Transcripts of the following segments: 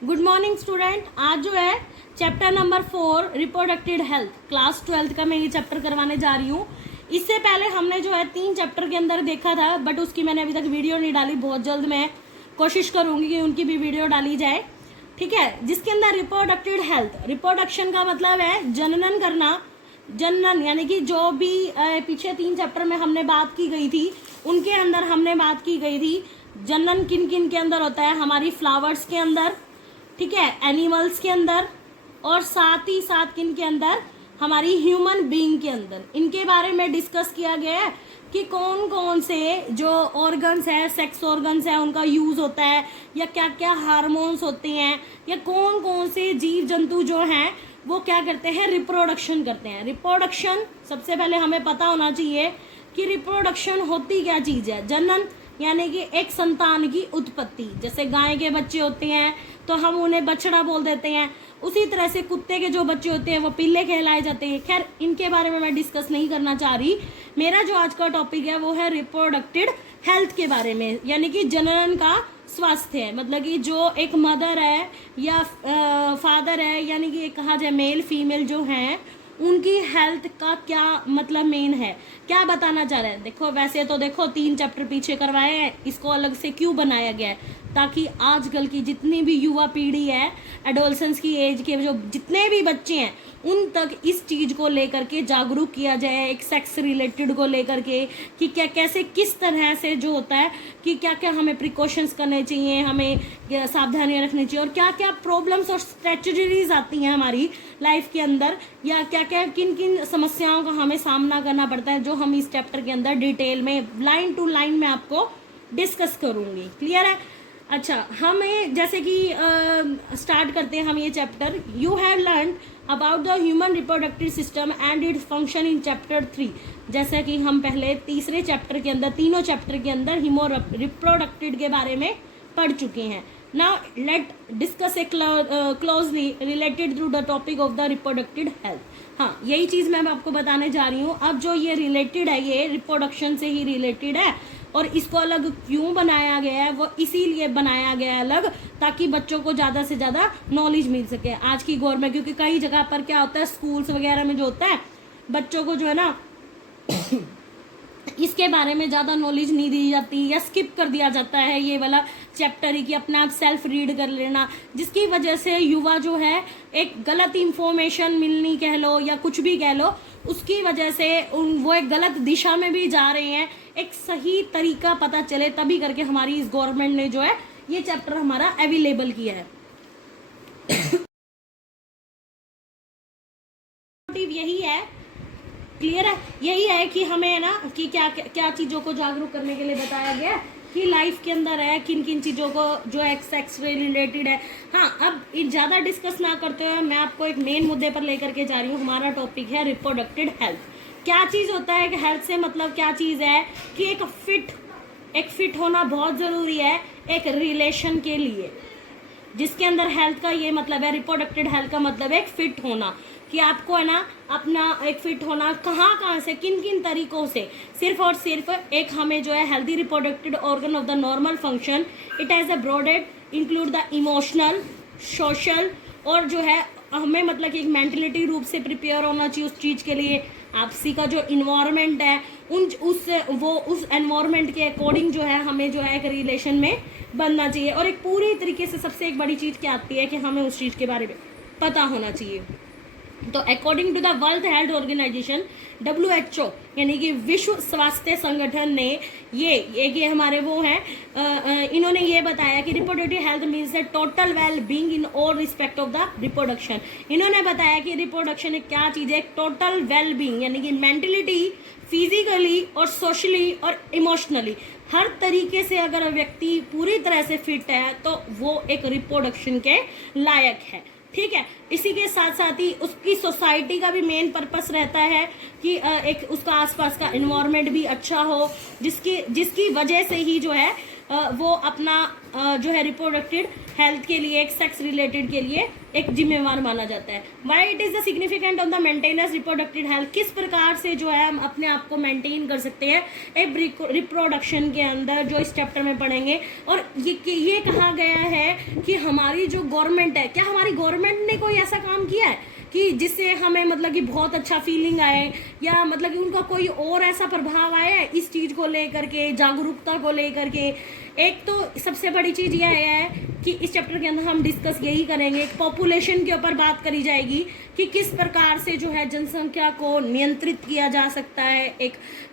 Good morning student. आज जो है chapter number 4 reproductive health class 12 का मैं ये चैप्टर करवाने जा रही हूँ। इससे पहले हमने जो है 3 चैप्टर के अंदर देखा था, बट उसकी मैंने अभी तक वीडियो नहीं डाली। बहुत जल्द मैं कोशिश करूँगी कि उनकी भी वीडियो डाली जाए, ठीक है। जिसके अंदर रिप्रोडक्टिव हेल्थ, रिप्रोडक्शन का मतलब है जननन करना। जननन यानी कि जो भी पीछे 3 चैप्टर में हमने बात की गई थी, उनके अंदर हमने बात की गई थी जननन किन किन के अंदर होता है। हमारी फ्लावर्स के अंदर, ठीक है, एनिमल्स के अंदर, और साथ ही साथ किन के अंदर, हमारी ह्यूमन बीइंग के अंदर। इनके बारे में डिस्कस किया गया है कि कौन कौन से जो ऑर्गन्स है, सेक्स ऑर्गन्स है, उनका यूज होता है, या क्या क्या हार्मोन्स होते हैं, या कौन कौन से जीव जंतु जो हैं वो क्या करते हैं, रिप्रोडक्शन करते हैं। रिप्रोडक्शन सबसे पहले हमें पता होना चाहिए कि रिप्रोडक्शन होती क्या चीज़ है। जनन यानी कि एक संतान की उत्पत्ति। जैसे गाय के बच्चे होते हैं तो हम उन्हें बछड़ा बोल देते हैं, उसी तरह से कुत्ते के जो बच्चे होते हैं वो पिल्ले कहलाए जाते हैं। खैर, इनके बारे में मैं डिस्कस नहीं करना चाह रही। मेरा जो आज का टॉपिक है वो है रिप्रोडक्टिव हेल्थ के बारे में, यानी कि जनन का स्वास्थ्य है। मतलब कि जो एक मदर है या फादर है, यानी कि कहा जाए मेल फीमेल जो हैं, उनकी हेल्थ का क्या मतलब मेन है, क्या बताना चाह रहे हैं। देखो, वैसे तो देखो 3 चैप्टर पीछे करवाए हैं, इसको अलग से क्यों बनाया गया है, ताकि आजकल की जितनी भी युवा पीढ़ी है, एडोलसेंस की एज के जो जितने भी बच्चे हैं, उन तक इस चीज़ को लेकर के जागरूक किया जाए। एक सेक्स रिलेटेड को लेकर के कि क्या कैसे किस तरह से जो होता है कि क्या क्या हमें प्रिकॉशंस करने चाहिए, हमें सावधानियां रखनी चाहिए, और क्या क्या प्रॉब्लम्स और स्ट्रेटजीज आती हैं हमारी लाइफ के अंदर, या क्या क्या किन किन समस्याओं का हमें सामना करना पड़ता है, जो हम इस चैप्टर के अंदर डिटेल में लाइन टू लाइन में आपको डिस्कस करूँगी। क्लियर है? अच्छा, हमें जैसे कि स्टार्ट करते हैं हम ये chapter. You have learn about the human reproductive system and its function in chapter 3। जैसा कि हम पहले तीसरे चैप्टर के अंदर, तीनों चैप्टर के अंदर ह्यूमन रिप्रोडक्टिव के बारे में पढ़ चुके हैं। Now let discuss a closely related to the topic of the reproductive health. हाँ, यही चीज़ मैं आपको बताने जा रही हूँ। अब जो ये रिलेटेड है, ये रिप्रोडक्शन से ही रिलेटेड है, और इसको अलग क्यों बनाया गया है, वो इसीलिए बनाया गया है अलग, ताकि बच्चों को ज़्यादा से ज़्यादा नॉलेज मिल सके। आज की गवर्नमेंट, क्योंकि कई जगह पर क्या होता है, स्कूल्स वगैरह में जो होता है, बच्चों को जो है ना इसके बारे में ज़्यादा नॉलेज नहीं दी जाती, या स्किप कर दिया जाता है ये वाला चैप्टर ही, कि अपने आप सेल्फ रीड कर लेना, जिसकी वजह से युवा जो है एक गलत इंफॉर्मेशन मिलनी कह लो या कुछ भी कह लो, उसकी वजह से वो एक गलत दिशा में भी जा रहे हैं। एक सही तरीका पता चले तभी करके हमारी इस गवर्नमेंट ने जो है ये चैप्टर हमारा अवेलेबल किया है। यही है, क्लियर है, यही है कि हमें ना कि क्या क्या चीज़ों को जागरूक करने के लिए बताया गया कि लाइफ के अंदर है किन किन चीज़ों को जो है सेक्स से रिलेटेड है। हाँ, अब ज़्यादा डिस्कस ना करते हुए मैं आपको एक मेन मुद्दे पर लेकर के जा रही हूँ। हमारा टॉपिक है रिप्रोडक्टिव हेल्थ। क्या चीज़ होता है कि हेल्थ से मतलब क्या चीज़ है कि एक फिट होना बहुत ज़रूरी है एक रिलेशन के लिए, जिसके अंदर हेल्थ का ये मतलब है। रिप्रोडक्टिव हेल्थ का मतलब है एक फिट होना, कि आपको है ना अपना एक फिट होना कहाँ से, किन किन तरीकों से, सिर्फ और सिर्फ एक हमें जो है healthy reproductive organ of the normal function, it has a broaded include the emotional, social, और जो है हमें मतलब कि एक मेंटलिटी रूप से प्रिपेयर होना चाहिए उस चीज़ के लिए। आपसी का जो इन्वायरमेंट है उस एनवायरमेंट के अकॉर्डिंग जो है हमें जो है एक रिलेशन में बनना चाहिए। और एक पूरी तरीके से सबसे एक बड़ी चीज़ क्या आती है कि हमें उस चीज़ के बारे में पता होना चाहिए। तो according to the world health organisation WHO, यानी कि विश्व स्वास्थ्य संगठन ने ये हमारे वो हैं, इन्होंने ये बताया कि reproductive health means the total well being in all respect of the reproduction. इन्होंने बताया कि रिप्रोडक्शन एक क्या चीज़ है, टोटल वेल बीइंग, यानी कि मेंटलिटी, फिजिकली और सोशली और इमोशनली, हर तरीके से अगर व्यक्ति पूरी तरह से फिट है तो वो एक रिप्रोडक्शन के लायक है। ठीक है, इसी के साथ साथ ही उसकी सोसाइटी का भी मेन पर्पस रहता है कि एक उसका आसपास का एनवायरनमेंट भी अच्छा हो, जिसकी वजह से ही जो है वो अपना जो है रिप्रोडक्टिव हेल्थ के लिए, एक सेक्स रिलेटेड के लिए एक जिम्मेवार माना जाता है। Why it is the significant on the maintenance reproductive health, किस प्रकार से जो है हम अपने आप को मेंटेन कर सकते हैं एक रिप्रोडक्शन के अंदर, जो इस चैप्टर में पढ़ेंगे। और ये कहा गया है कि हमारी जो गवर्नमेंट है, क्या हमारी गवर्नमेंट ने कोई ऐसा काम किया है कि जिससे हमें मतलब कि बहुत अच्छा फीलिंग आए, या मतलब कि उनका कोई और ऐसा प्रभाव आया है इस चीज़ को लेकर के, जागरूकता को लेकर के। एक तो सबसे बड़ी चीज़ यह है कि इस चैप्टर के अंदर हम डिस्कस यही करेंगे, पॉपुलेशन के ऊपर बात करी जाएगी कि किस प्रकार से जो है जनसंख्या को नियंत्रित किया जा सकता है। एक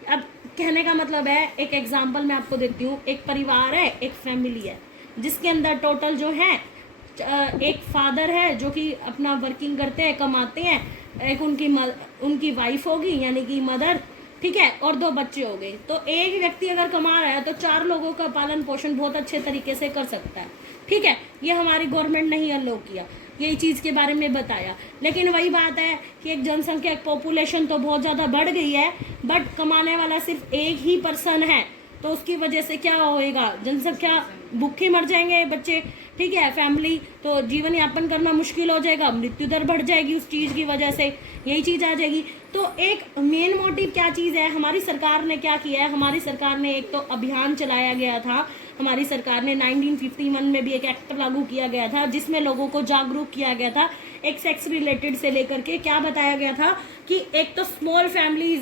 अब कहने का मतलब है, एक एग्जाम्पल मैं आपको देती हूँ। एक परिवार है, एक फैमिली है, जिसके अंदर टोटल जो है एक फादर है जो कि अपना वर्किंग करते हैं, कमाते हैं, एक उनकी वाइफ होगी यानी कि मदर, ठीक है, और 2 बच्चे हो गए। तो एक व्यक्ति अगर कमा रहा है तो 4 लोगों का पालन पोषण बहुत अच्छे तरीके से कर सकता है, ठीक है। ये हमारी गवर्नमेंट ने ही अलाउ किया, यही चीज़ के बारे में बताया। लेकिन वही बात है कि एक जनसंख्या, एक पॉपुलेशन तो बहुत ज़्यादा बढ़ गई है, बट कमाने वाला सिर्फ एक ही पर्सन है, तो उसकी वजह से क्या होएगा, जनसंख्या, भूखे मर जाएंगे बच्चे, ठीक है, फैमिली, तो जीवन यापन करना मुश्किल हो जाएगा, मृत्यु दर बढ़ जाएगी उस चीज़ की वजह से, यही चीज़ आ जाएगी। तो एक मेन मोटिव क्या चीज़ है, हमारी सरकार ने क्या किया है, हमारी सरकार ने एक तो अभियान चलाया गया था, हमारी सरकार ने 1951 में भी एक एक्ट लागू किया गया था जिसमें लोगों को जागरूक किया गया था एक सेक्स रिलेटेड से लेकर के। क्या बताया गया था कि एक तो small family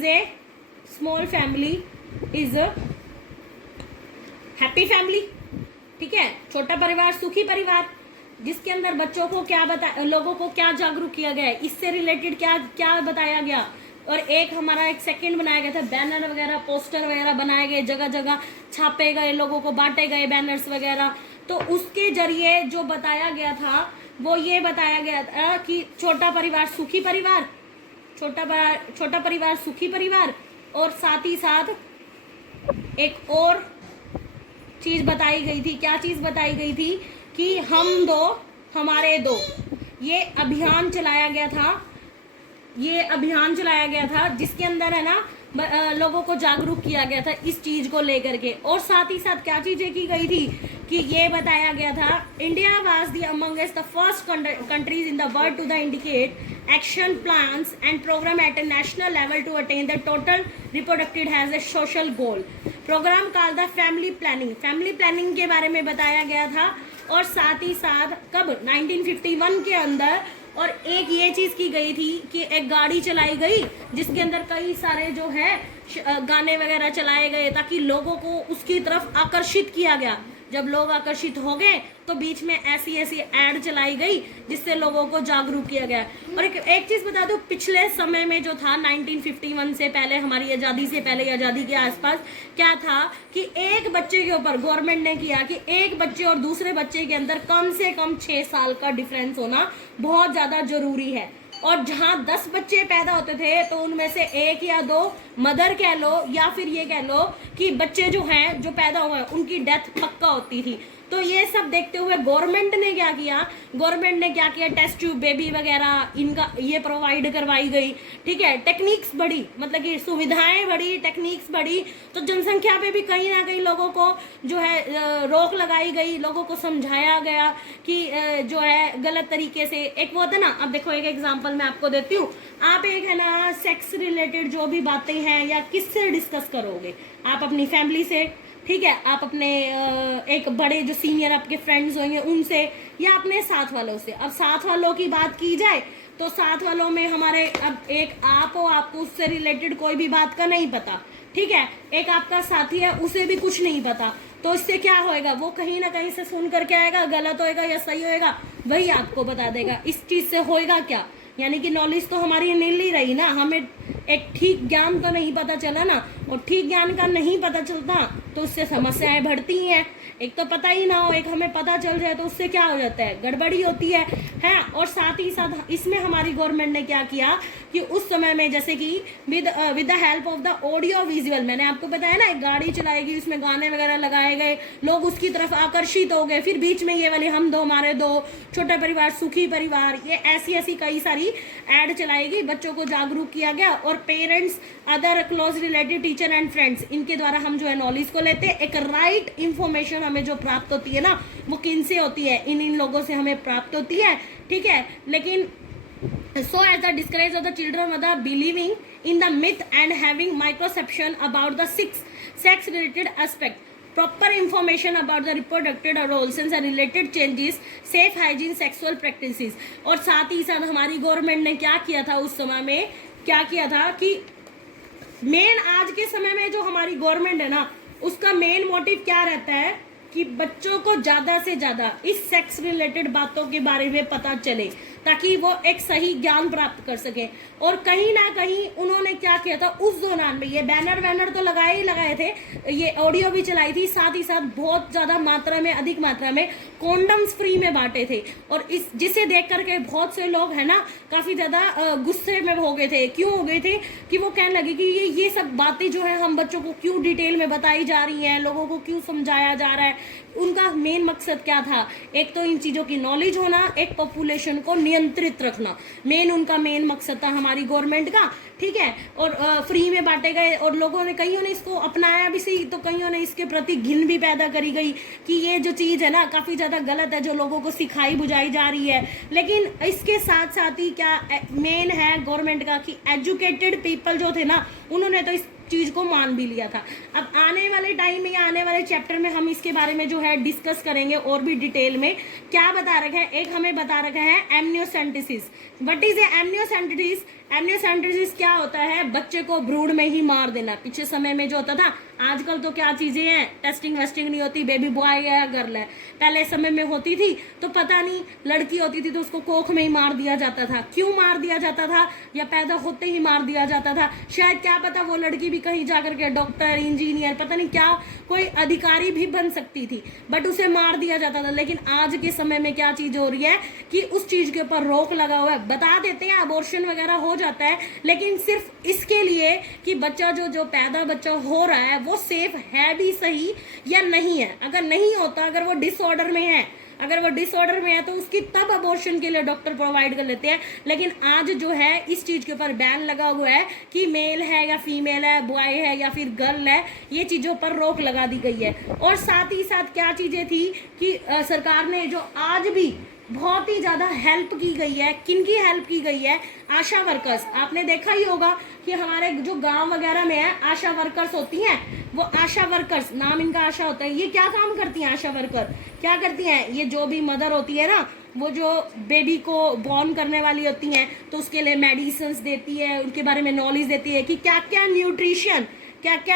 is a happy family, ठीक है, छोटा परिवार सुखी परिवार, जिसके अंदर बच्चों को लोगों को क्या जागरूक किया गया है, इससे रिलेटेड क्या क्या बताया गया। और एक हमारा एक सेकंड बनाया गया था, बैनर वगैरह, पोस्टर वगैरह बनाए गए, जगह जगह छापे गए, लोगों को बांटे गए बैनर्स वगैरह। तो उसके जरिए जो बताया गया था वो ये बताया गया था कि छोटा परिवार सुखी परिवार, छोटा परिवार सुखी परिवार, और साथ ही साथ एक और चीज बताई गई थी। क्या चीज बताई गई थी कि हम 2 हमारे 2, ये अभियान चलाया गया था जिसके अंदर है ना लोगों को जागरूक किया गया था इस चीज को लेकर के। और साथ ही साथ क्या चीजें की गई थी कि ये बताया गया था, India was the amongst the first countries in the world to the indicate action plans and programme at a national level to attain the total reproductive has a social goal. Programme called the family planning के बारे में बताया गया था। और साथ ही साथ कब, 1951 के अंदर। और एक ये चीज की गई थी कि एक गाड़ी चलाई गई जिसके अंदर कई सारे जो है गाने वगैरह चलाए गए ताकि लोगों को उसकी तरफ आकर्षित किया गया। जब लोग आकर्षित हो गए तो बीच में ऐसी ऐड चलाई गई जिससे लोगों को जागरूक किया गया। और एक चीज बता दूं, पिछले समय में जो था 1951 से पहले, हमारी आज़ादी से पहले, आज़ादी के आसपास क्या था कि एक बच्चे के ऊपर गवर्नमेंट ने किया कि एक बच्चे और दूसरे बच्चे के अंदर कम से कम 6 साल का डिफरेंस होना बहुत ज्यादा जरूरी है। और जहां 10 बच्चे पैदा होते थे तो उनमें से 1 या 2 मदर कह लो या फिर ये कह लो कि बच्चे जो हैं जो पैदा हुए उनकी डेथ पक्का होती थी। तो ये सब देखते हुए गवर्नमेंट ने क्या किया, टेस्ट ट्यूब बेबी वगैरह इनका ये प्रोवाइड करवाई गई, ठीक है। टेक्निक्स बढ़ी, मतलब कि सुविधाएं बढ़ी, टेक्निक्स बढ़ी, तो जनसंख्या पे भी कहीं ना कहीं लोगों को जो है रोक लगाई गई, लोगों को समझाया गया कि जो है गलत तरीके से। एक वो होता ना, अब देखो एक एग्जाम्पल मैं आपको देती हूँ। आप एक है ना सेक्स रिलेटेड जो भी बातें हैं या किससे डिस्कस करोगे, आप अपनी फैमिली से, ठीक है, आप अपने एक बड़े जो सीनियर आपके फ्रेंड्स होंगे उनसे, या अपने साथ वालों से। अब साथ वालों की बात की जाए तो साथ वालों में हमारे, अब एक आप हो, आपको उससे रिलेटेड कोई भी बात का नहीं पता, ठीक है, एक आपका साथी है उसे भी कुछ नहीं पता, तो इससे क्या होएगा, वो कहीं ना कहीं से सुन करके आएगा, गलत होएगा या सही होएगा वही आपको बता देगा। इस चीज से होएगा क्या, यानी कि नॉलेज तो हमारी मिल ही रही ना, हमें एक ठीक ज्ञान तो नहीं पता चला ना, और ठीक ज्ञान का नहीं पता चलता तो उससे समस्याएं बढ़ती हैं। एक तो पता ही ना हो, एक हमें पता चल जाए तो उससे क्या हो जाता है, गड़बड़ी होती है। और साथ ही साथ इसमें हमारी गवर्नमेंट ने क्या किया कि उस समय में जैसे कि with the help of the audio visual, मैंने आपको बताया ना, एक गाड़ी चलाएगी, उसमें गाने वगैरह लगाए गए, लोग उसकी तरफ आकर्षित हो गए, फिर बीच में ये वाली हम दो हमारे दो, छोटा परिवार सुखी परिवार, ये ऐसी ऐसी कई सारी ऐड चलाएगी, बच्चों को जागरूक किया गया। और parents, other close relative, teacher and friends, इनके द्वारा हम जो है नॉलेज को लेते हैं। एक राइट इंफॉर्मेशन हमें जो प्राप्त होती है ना, वो किन से होती है, इन लोगों से हमें प्राप्त होती है, ठीक है। लेकिन so as the discourage of the children of the believing in the myth and having misconception about the sex related aspect, proper information about the reproductive roles and related changes, safe hygiene, sexual practices। और साथ ही साथ हमारी government ने क्या किया था उस समय में, क्या किया था कि मेन आज के समय में जो हमारी गवर्नमेंट है ना, उसका मेन मोटिव क्या रहता है कि बच्चों को ज्यादा से ज्यादा इस सेक्स रिलेटेड बातों के बारे में पता चले, ताकि वो एक सही ज्ञान प्राप्त कर सके। और कहीं ना कहीं उन्होंने क्या किया था उस दौरान में, ये बैनर तो लगाए ही लगाए थे, ये ऑडियो भी चलाई थी, साथ ही साथ बहुत ज्यादा मात्रा में, अधिक मात्रा में कॉन्डम्स फ्री में बांटे थे। और इस जिसे देख करके बहुत से लोग है ना काफी ज्यादा गुस्से में हो गए थे। क्यों हो गए थे कि वो कहने लगे कि ये सब बातें जो है हम बच्चों को क्यों डिटेल में बताई जा रही हैं, लोगों को क्यों समझाया जा रहा है। उनका मेन मकसद क्या था, एक तो इन चीजों की नॉलेज होना, एक पॉपुलेशन को नियंत्रित रखना, मेन उनका मेन मकसद था हमारी गवर्नमेंट का, ठीक है। और फ्री में बांटे गए, और लोगों ने, कईयों ने इसको अपनाया भी सही, तो कईयों ने इसके प्रति घिन भी पैदा करी गई कि ये जो चीज है ना काफी ज्यादा गलत है, जो लोगों को सिखाई बुझाई जा रही है। लेकिन इसके साथ साथ ही क्या मेन है गवर्नमेंट का कि एजुकेटेड पीपल जो थे ना, उन्होंने तो इस चीज को मान भी लिया था। अब आने वाले टाइम में या आने वाले चैप्टर में हम इसके बारे में जो है डिस्कस करेंगे और भी डिटेल में। क्या बता रखा है, एक हमें बता रखा है amniocentesis. What is amniocentesis? Amniocentesis क्या होता है, बच्चे को भ्रूण में ही मार देना। पिछले समय में जो होता था, आजकल तो क्या चीजें हैं, टेस्टिंग वेस्टिंग नहीं होती, बेबी बॉय है या गर्ल है। पहले समय में होती थी तो पता नहीं, लड़की होती थी तो उसको कोख में ही मार दिया जाता था। क्यों मार दिया जाता था, या पैदा होते ही मार दिया जाता था? शायद क्या पता वो लड़की भी कहीं जाकर के डॉक्टर, इंजीनियर, पता नहीं क्या कोई अधिकारी भी बन सकती थी, बट उसे मार दिया जाता था। लेकिन आज के समय में क्या चीज हो रही है कि उस चीज के ऊपर रोक लगा हुआ है। बता देते हैं अबॉर्शन वगैरह हो जाता है, लेकिन सिर्फ इसके लिए कि बच्चा जो पैदा बच्चा हो रहा है वो सेफ है भी सही या नहीं है। अगर नहीं होता, अगर वो डिसऑर्डर में है, तो उसकी तब अबॉर्शन के लिए डॉक्टर प्रोवाइड कर लेते हैं। लेकिन आज जो है इस चीज के ऊपर बैन लगा हुआ है कि मेल है या फीमेल है, बॉय है या फिर गर्ल है, ये चीजों पर रोक लगा दी गई है। और साथ ही साथ क्या चीजें थी कि सरकार ने जो आज भी बहुत ही ज्यादा हेल्प की गई है, किनकी हेल्प की गई है, आशा वर्कर्स। आपने देखा ही होगा कि हमारे जो गांव वगैरह में है आशा वर्कर्स होती हैं, वो आशा वर्कर्स, नाम इनका आशा होता है। ये क्या काम करती हैं आशा वर्कर, क्या करती हैं, ये जो भी मदर होती है ना, वो जो बेबी को बॉर्न करने वाली होती हैं, तो उसके लिए मेडिसिन देती है, उनके बारे में नॉलेज देती है कि क्या क्या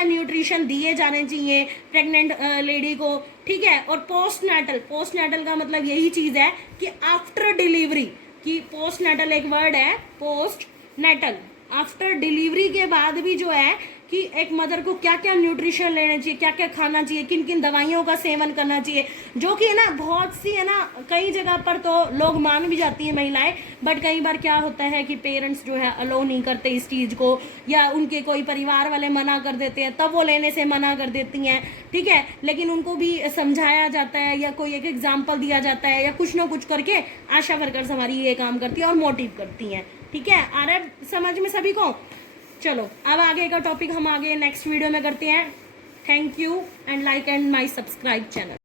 न्यूट्रिशन दिए जाने चाहिए प्रेग्नेंट लेडी को, ठीक है। और पोस्टनेटल का मतलब यही चीज है कि आफ्टर डिलीवरी, कि पोस्टनेटल एक वर्ड है, पोस्टनेटल, आफ्टर डिलीवरी के बाद भी जो है कि एक मदर को क्या क्या न्यूट्रिशन लेना चाहिए, क्या क्या खाना चाहिए, किन किन दवाइयों का सेवन करना चाहिए, जो कि है ना बहुत सी है ना कई जगह पर तो लोग मान भी जाती हैं महिलाएं, बट कई बार क्या होता है कि पेरेंट्स जो है अलो नहीं करते इस चीज को, या उनके कोई परिवार वाले मना कर देते हैं, तब वो लेने से मना कर देती हैं, ठीक है। लेकिन उनको भी समझाया जाता है या कोई एक एग्जाम्पल दिया जाता है, या कुछ ना कुछ करके आशा वर्कर्स हमारी ये काम करती है और मोटिव करती हैं, ठीक है। आ रहा है समझ में सभी को? चलो अब आगे का टॉपिक हम आगे नेक्स्ट वीडियो में करते हैं। Thank you and like and my subscribe channel.